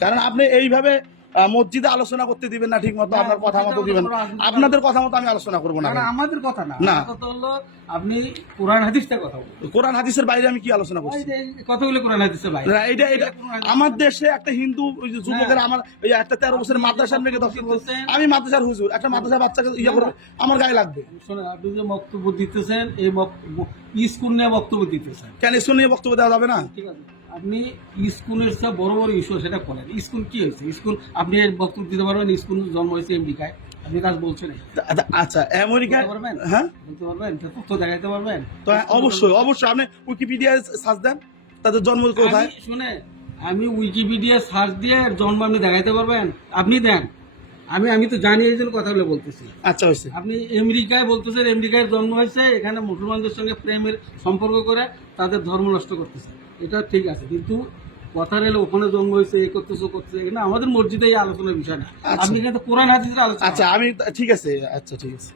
কারণ আপনি এইভাবে মসজিদে আলোচনা করতে দিবেন না ঠিক মতো আপনার কথা মতো দিবেন আপনাদের কথা মতো আমি আলোচনা করব না আমাদের কথা না। না। কথা হলো আপনি কোরআন হাদিসটার কথা কোরআন হাদিসের বাইরে আমি কি আলোচনা করছি? কথাগুলো কোরআন হাদিসের বাইরে। না, এইটা এটা আমার দেশে একটা হিন্দু যুবকের আমার এই একটা তেরো বছরের মাদ্রাসার মেয়েকে দর্শন করছে। আমি মাদ্রাসার হুজুর একটা মাদ্রাসার বাচ্চাকে ইয়ে করবে আমার গায়ে লাগবে। শোনেন আপনি যে বক্তব্য দিতেছেন এই স্কুল নিয়ে বক্তব্য দিতেছেন। কেন স্কুল নিয়ে বক্তব্য দেওয়া যাবে না? ঠিক আছে। আপনি স্কুলের সব বড় বড় ইস্যু সেটা করেন। স্কুল কি হয়েছে? স্কুল আপনি বক্তব্য দিতে পারবেন স্কুল জন্ম হয়েছে আমেরিকায় আপনি কাজ বলছেন। আচ্ছা, আচ্ছা আমেরিকা পারবেন? হ্যাঁ? বলতে পারবেন? তথ্য দেখাইতে পারবেন? তো অবশ্যই অবশ্যই। আপনি উইকিপিডিয়ায় সার্চ দেন তাদের জন্ম কোথায়? শুনে আমি উইকিপিডিয়া সার্চ দিয়ে জন্ম আপনি দেখাইতে পারবেন? আপনি দেন। আমি আমি তো জানি এই জন্য কথাগুলো বলতেছি। আচ্ছা হয়েছে আপনি আমেরিকায় বলতেছেন আমেরিকায় জন্ম হয়েছে এখানে মুসলমানদের সঙ্গে প্রেমের সম্পর্ক করে তাদের ধর্ম নষ্ট করতেছে। এটা ঠিক আছে কিন্তু কথা রেলে ওখানে জন্ম হয়েছে এ করতেছে করতেছে এখানে আমাদের মসজিদে এই আলোচনার বিষয় না। আপনি আপনি কিন্তু কোরআন হাদিসের আলোচনা আচ্ছা আমি ঠিক আছে আচ্ছা ঠিক আছে।